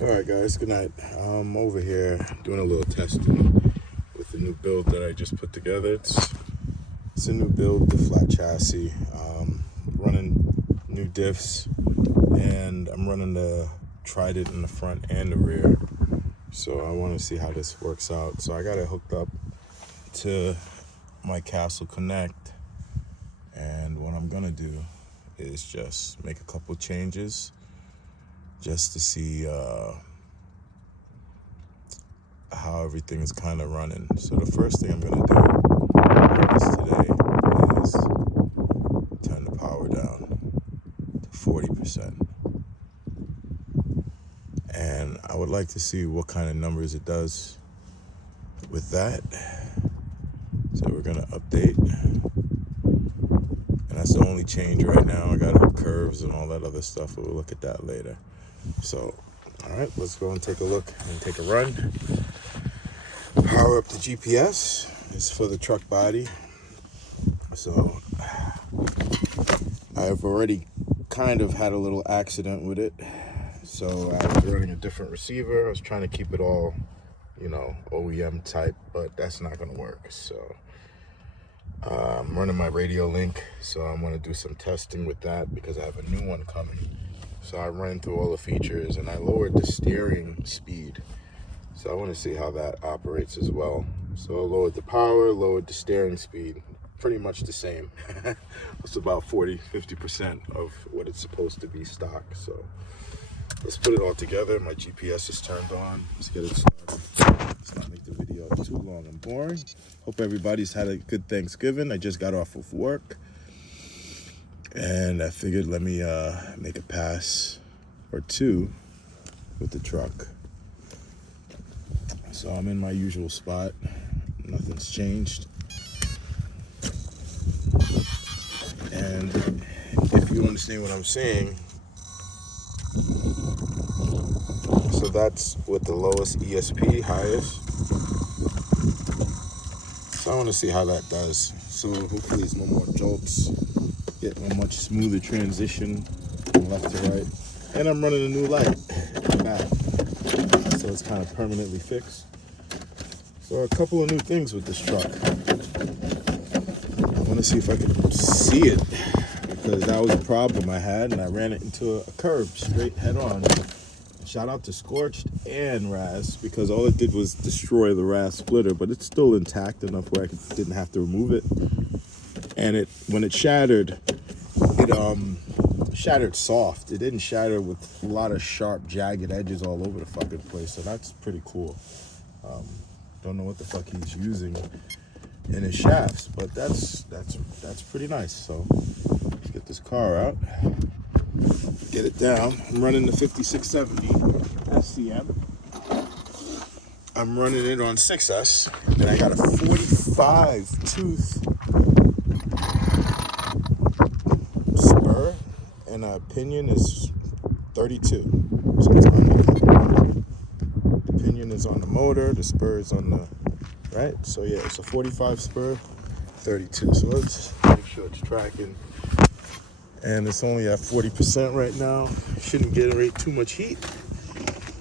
Alright guys, good night. I'm over here doing a little testing with the new build that I just put together. It's a new build, the flat chassis. Running new diffs, and I'm running the trident in the front and the rear. So I want to see how this works out. So I got it hooked up to my Castle Connect, and what I'm gonna do is just make a couple changes just to see how everything is kind of running. So the first thing I'm gonna do today is turn the power down to 40%. And I would like to see what kind of numbers it does with that. So we're gonna update. And that's the only change right now. I got curves and all that other stuff, but we'll look at that later. So, all right, let's go and take a look and take a run. Power up the GPS. It's for the truck body. So I've already kind of had a little accident with it. So I was running a different receiver. I was trying to keep it all, OEM type, but that's not gonna work. So I'm running my radio link. So I'm gonna do some testing with that because I have a new one coming. So I ran through all the features and I lowered the steering speed. So I want to see how that operates as well. So I lowered the power, lowered the steering speed, pretty much the same. It's about 40-50% of what it's supposed to be stock. So let's put it all together. My GPS is turned on. Let's get it started. Let's not make the video too long and boring. Hope everybody's had a good Thanksgiving. I just got off of work, and I figured let me make a pass or two with the truck. So I'm in my usual spot. Nothing's changed. And if you understand what I'm saying, so that's with the lowest ESP, highest. So I want to see how that does. So hopefully there's no more jolts. Get a much smoother transition from left to right. And I'm running a new light in the back, so it's kind of permanently fixed. So a couple of new things with this truck. I want to see if I can see it, because that was a problem I had, and I ran it into a curb straight head on. Shout out to Scorched and Raz, because all it did was destroy the Raz splitter, but it's still intact enough where I didn't have to remove it. And when it shattered, it shattered soft. It didn't shatter with a lot of sharp, jagged edges all over the fucking place. So that's pretty cool. Don't know what the fuck he's using in his shafts, but that's pretty nice. So let's get this car out, get it down. I'm running the 5670 SCM. I'm running it on 6S, and I got a 45 tooth spur, and a pinion is 32. So it's undercut. The pinion is on the motor, the spur is on the right. So yeah, it's a 45 spur, 32. So let's make sure it's tracking. And it's only at 40% right now. Shouldn't generate too much heat.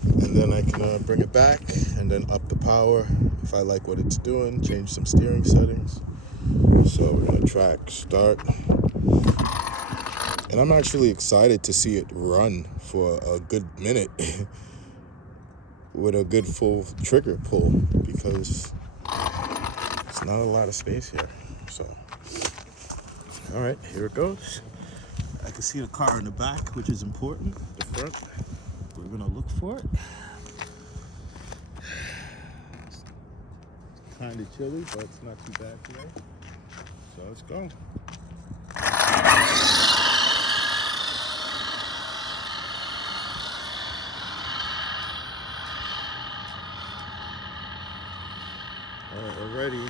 And then I can bring it back and then up the power if I like what it's doing, change some steering settings. So we're gonna track start. And I'm actually excited to see it run for a good minute with a good full trigger pull, because it's not a lot of space here. So, all right, here it goes. I can see the car in the back, which is important. The front, we're gonna look for it. It's kind of chilly, but it's not too bad today. So let's go. All right, already,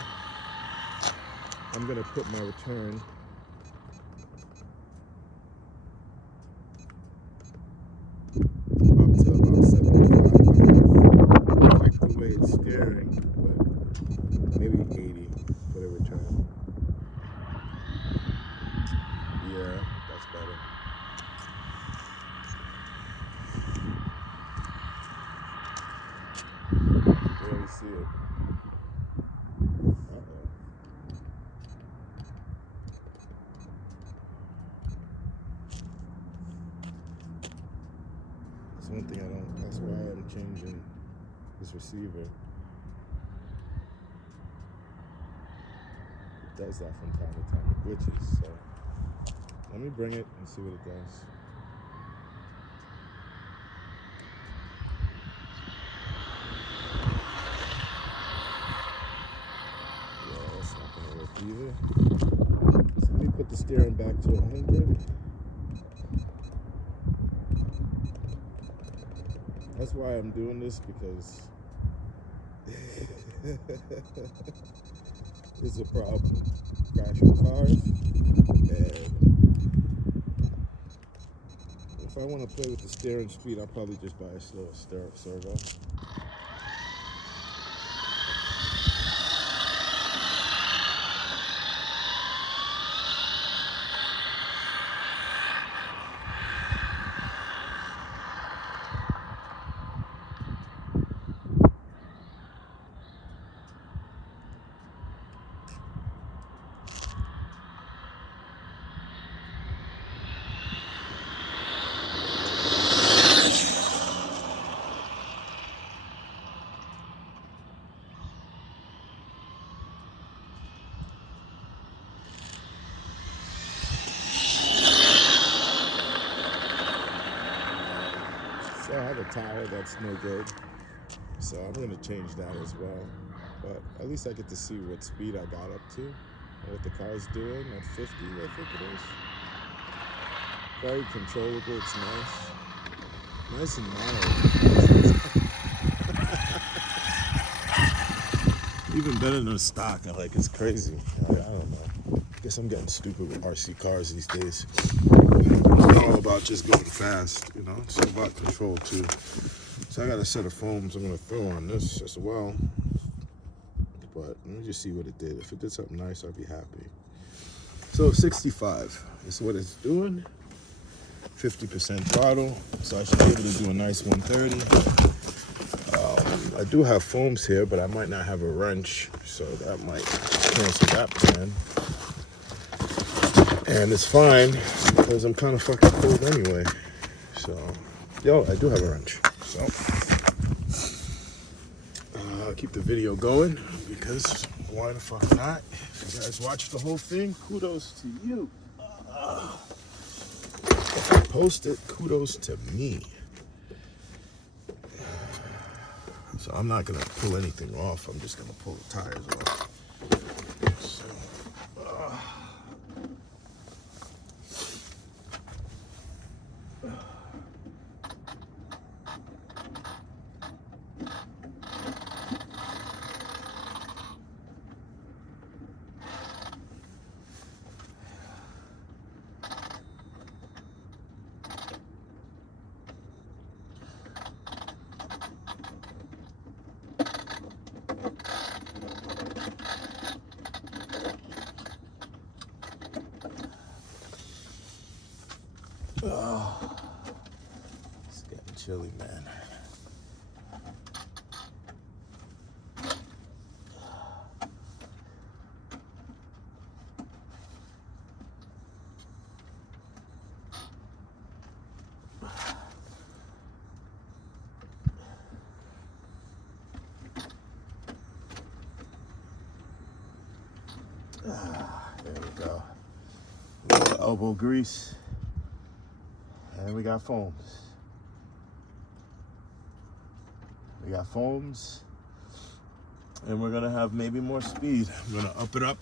I'm gonna put my return up to about 75. I like the way it's steering, but maybe 80 for the return. Yeah, that's better. see it. That's one thing I don't, that's why I'm changing this receiver. It does that from time to time, it glitches, so let me bring it and see what it does. Yeah, that's not gonna work either. So let me put the steering back to 100. That's why I'm doing this, because this is a problem. Crashing cars, and if I want to play with the steering speed, I'll probably just buy a slower servo. So I have a tire that's no good, so I'm going to change that as well. But at least I get to see what speed I got up to and what the car's doing at 50, I think it is. Very controllable, it's nice. Nice and mild. Even better than stock. It's crazy. I don't know. I guess I'm getting stupid with RC cars these days. It's not all about just going fast, It's all about control too. So I got a set of foams I'm gonna throw on this as well. But let me just see what it did. If it did something nice, I'd be happy. So 65 is what it's doing. 50% throttle, so I should be able to do a nice 130. I do have foams here, but I might not have a wrench, so that might cancel that plan. And it's fine, because I'm kind of fucking cold anyway. So, I do have a wrench. So, I'll keep the video going, because why the fuck not? If you guys watched the whole thing, kudos to you. If I post it, kudos to me. So I'm not gonna pull anything off. I'm just gonna pull the tires off. So, it's getting chilly, man. There we go. A little elbow grease. And we got foams. We got foams. And we're gonna have maybe more speed. I'm gonna up it up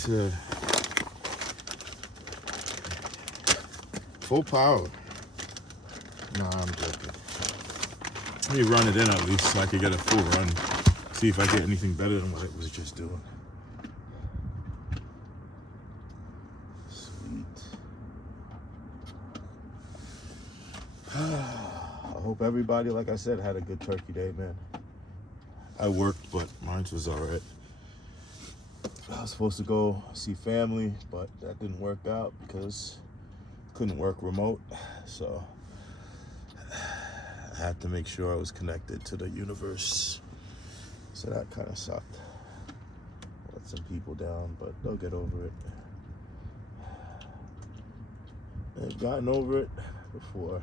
to full power. No, I'm joking. Let me run it in at least so I can get a full run. See if I get anything better than what it was just doing. I hope everybody, like I said, had a good turkey day, man. I worked, but mine was all right. I was supposed to go see family, but that didn't work out because I couldn't work remote. So I had to make sure I was connected to the universe. So that kind of sucked. Let some people down, but they'll get over it. They've gotten over it before.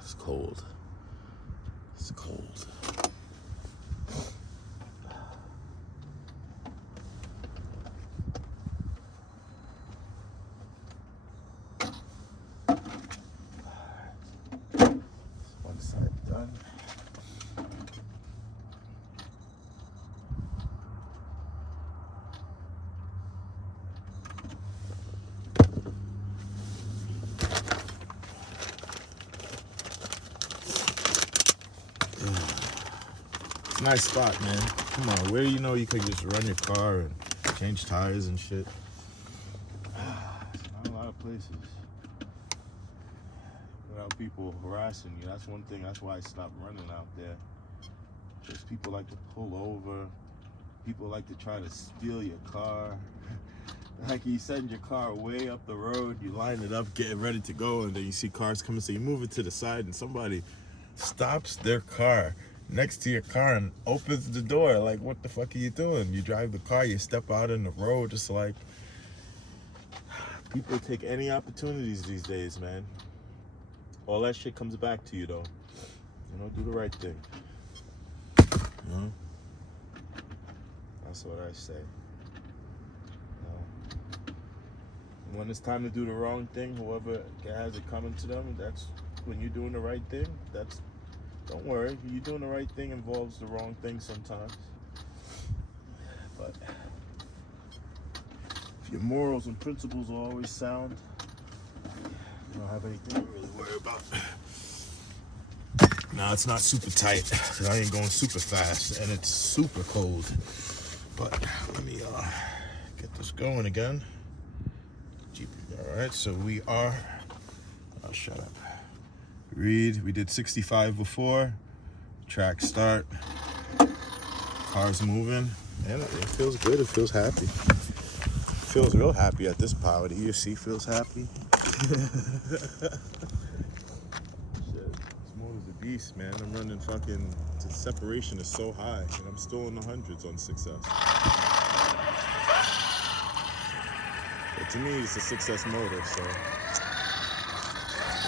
It's cold. It's cold. One side done. It's a nice spot, man. Come on, where you know you could just run your car and change tires and shit. Not a lot of places without people harassing you. That's one thing. That's why I stopped running out there. Because people like to pull over. People like to try to steal your car. Like you send your car way up the road, you line it up, getting ready to go, and then you see cars coming, so you move it to the side, and somebody stops their car next to your car and opens the door. Like, what the fuck are you doing? You drive the car, you step out in the road, just like, people take any opportunities these days, man. All that shit comes back to you, though. You know, do the right thing. You know? That's what I say. When it's time to do the wrong thing, whoever has it coming to them, that's when you're doing the right thing. Don't worry, you doing the right thing involves the wrong thing sometimes. But if your morals and principles are always sound, you don't have anything to really worry about. Nah, it's not super tight. I ain't going super fast, and it's super cold. But let me get this going again. All right, so we are, shut up. Read, we did 65 before. Track start. Car's moving. And it feels good, it feels happy. It feels real happy at this power. The ESC feels happy. Shit, this motor's a beast, man. I'm running fucking, the separation is so high, and I'm still in the hundreds on success. But to me, it's a success motor, so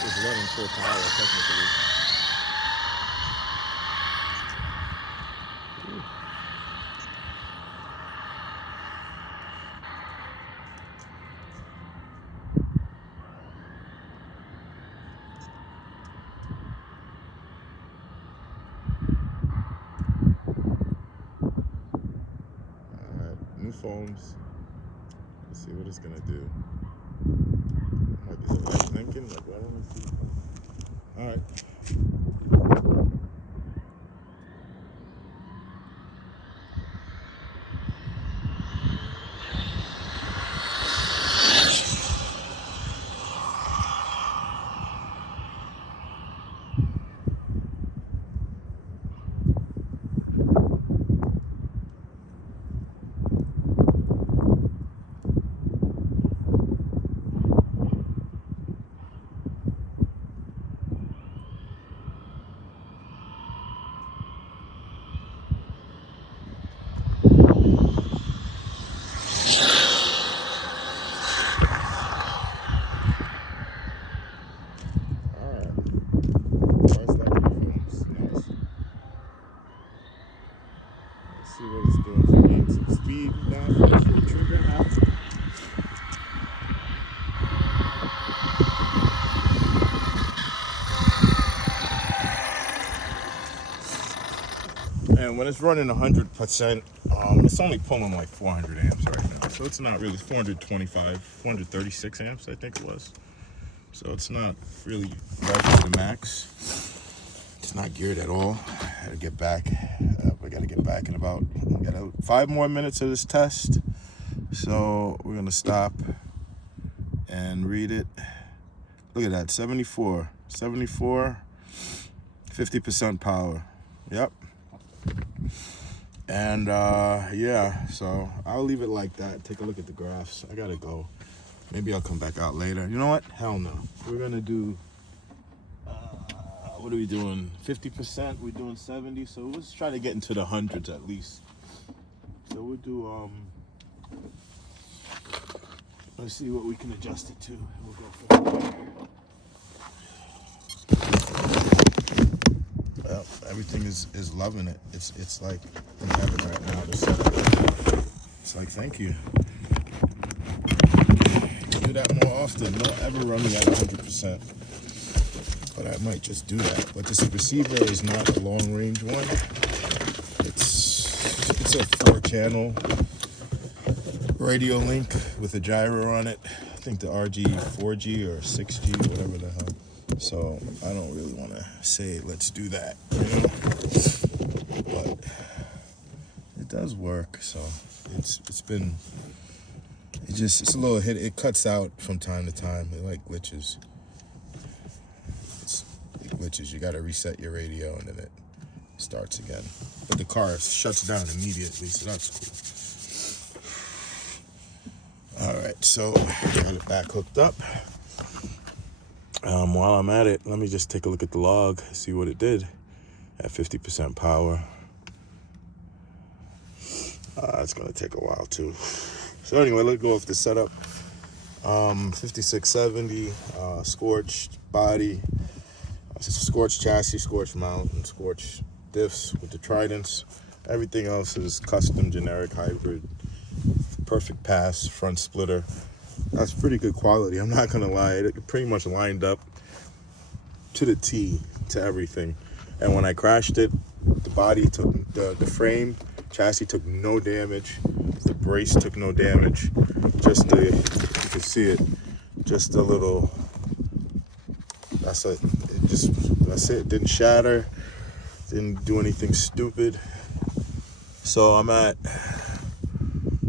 it's running full power technically. All right, new foams. Let's see what it's gonna do. Like, is the light blinking? Like, why don't I see? All right. See what it's doing for getting some speed now for the trigger now. And when it's running 100%, it's only pulling like 400 amps right now. So it's not really 425, 436 amps, I think it was. So it's not really right to the max. It's not geared at all. I gotta get back. We gotta get back in about 5 more minutes of this test. So we're gonna stop and read it. Look at that, 74, 50% power. Yep. And yeah, so I'll leave it like that. Take a look at the graphs. I gotta go. Maybe I'll come back out later. You know what? Hell no. We're gonna do what are we doing? 50%. We're doing 70. So let's try to get into the hundreds at least. So we'll do let's see what we can adjust it to. We'll go from there. Well, everything is loving it. It's like in heaven right now. The setup. It's like, thank you. Do that more often. Don't ever run me at 100%. But I might just do that. But this receiver is not a long range one. It's a 4-channel radio link with a gyro on it. I think the RG 4G or 6G, whatever the hell. So I don't really want to say let's do that, you know? But it does work. So it's a little hit. It cuts out from time to time. It like glitches. It glitches. You got to reset your radio and then it starts again. But the car shuts down immediately, so that's cool. All right, so got it back hooked up. While I'm at it, let me just take a look at the log, see what it did at 50% power. It's gonna take a while too. So anyway, let's go off the setup. 5670, scorched body, scorched chassis, scorched mount, and scorched diffs with the tridents. Everything else is custom, generic, hybrid, perfect pass, front splitter. That's pretty good quality. I'm not gonna lie, it pretty much lined up to the T to everything. And when I crashed it, the body took the frame, chassis took no damage. The brace took no damage. Just you can see it. Just a little. That's it. That's it. Didn't shatter. Didn't do anything stupid. So I'm at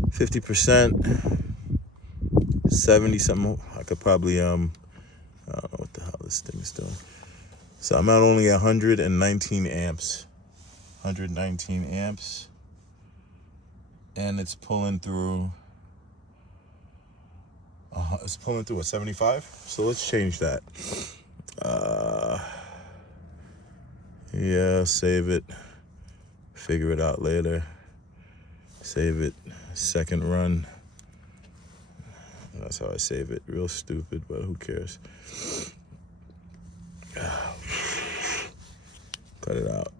50%, 70 something. I could probably I don't know what the hell this thing is doing. So I'm at only 119 amps. 119 amps. And it's pulling through. It's pulling through a 75. So let's change that. Yeah, save it. Figure it out later. Save it. Second run. That's how I save it. Real stupid, but who cares? Cut it out.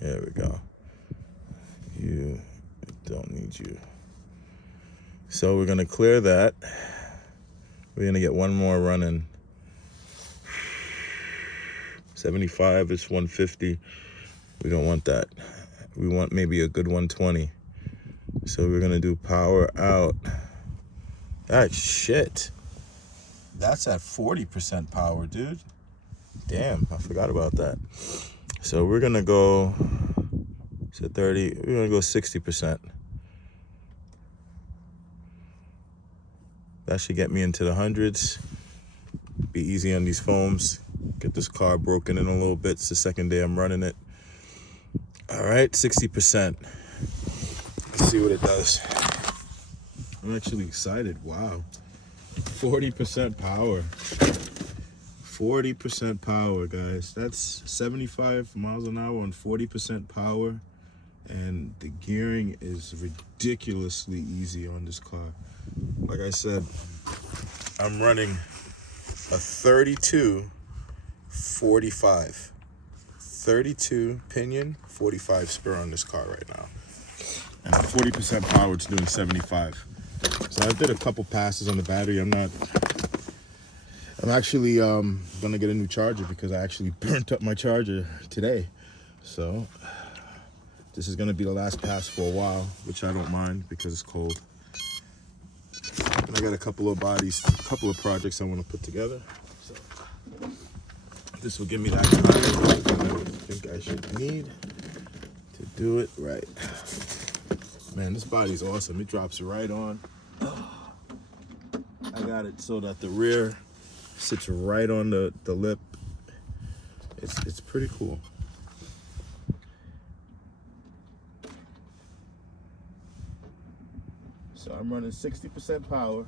There we go. You don't need you. So we're gonna clear that. We're gonna get one more run in. 75 is 150. We don't want that. We want maybe a good 120. So we're gonna do power out. That shit. That's at 40% power, dude. Damn, I forgot about that. So we're gonna go, so 30, we're gonna go 60%. That should get me into the hundreds. Be easy on these foams. Get this car broken in a little bit. It's the second day I'm running it. All right, 60%. Let's see what it does. I'm actually excited. Wow. 40% power. 40% power, guys. That's 75 miles an hour on 40% power. And the gearing is ridiculously easy on this car. Like I said, I'm running a 32 45. 32 pinion, 45 spur on this car right now. And at 40% power, it's doing 75. So I did a couple passes on the battery. I'm actually gonna get a new charger because I actually burnt up my charger today. So this is gonna be the last pass for a while, which I don't mind because it's cold. And I got a couple of projects I want to put together. So this will give me that time I think I should need to do it right. Man, this body's awesome. It drops right on. I got it so that the rear sits right on the lip. It's pretty cool. So I'm running 60% power.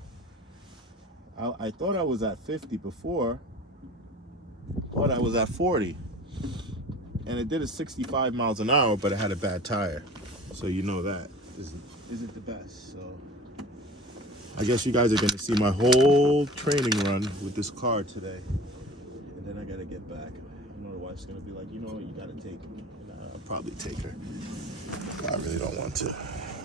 I thought I was at 50 before. Thought I was at 40. And it did it 65 miles an hour, but it had a bad tire. So you know that isn't the best. So I guess you guys are gonna see my whole training run with this car today. And then I gotta get back. I know the wife's gonna be like, you know what, you gotta take me. I'll probably take her. I really don't want to.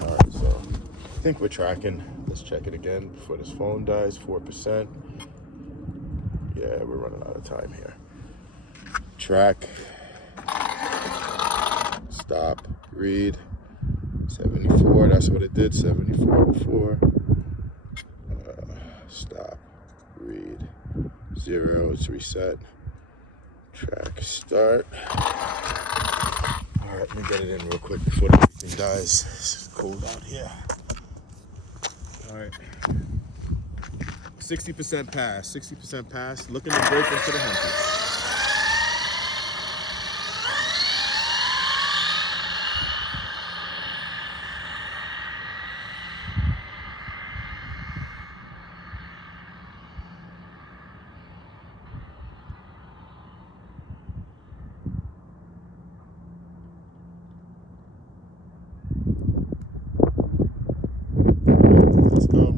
All right, so I think we're tracking. Let's check it again before this phone dies. 4%. Yeah, we're running out of time here. Track. Stop. Read. 74. That's what it did. 74 before. Stop. Read. 0. It's reset. Track. Start. All right, let me get it in real quick before the thing dies. It's cold out here. All right. 60% pass. 60% pass. Looking to break into the 100. Let's go.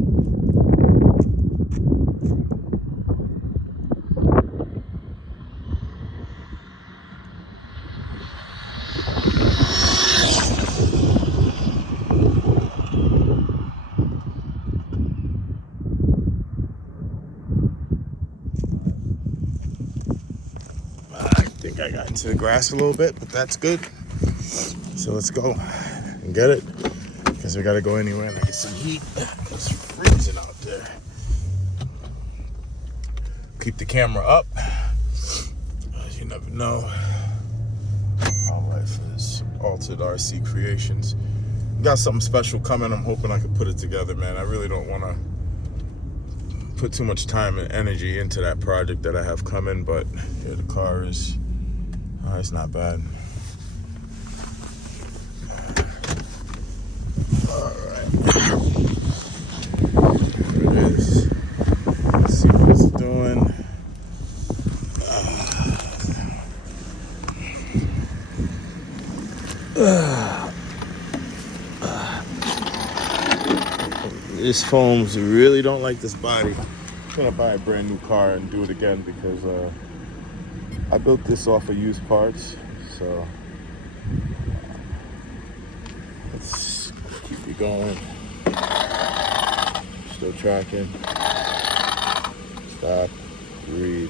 I think I got into the grass a little bit, but that's good. So let's go and get it, because we got to go anywhere and I get some heat. It's freezing out there. Keep the camera up. You never know. My life is Altered RC Creations. Got something special coming. I'm hoping I can put it together, man. I really don't want to put too much time and energy into that project that I have coming, but here the car is. It's not bad. All right. Here it is. Let's see what it's doing. This foams really don't like this body. I'm gonna buy a brand new car and do it again, because I built this off of used parts. So let's keep it going. Still tracking. Stop. Read.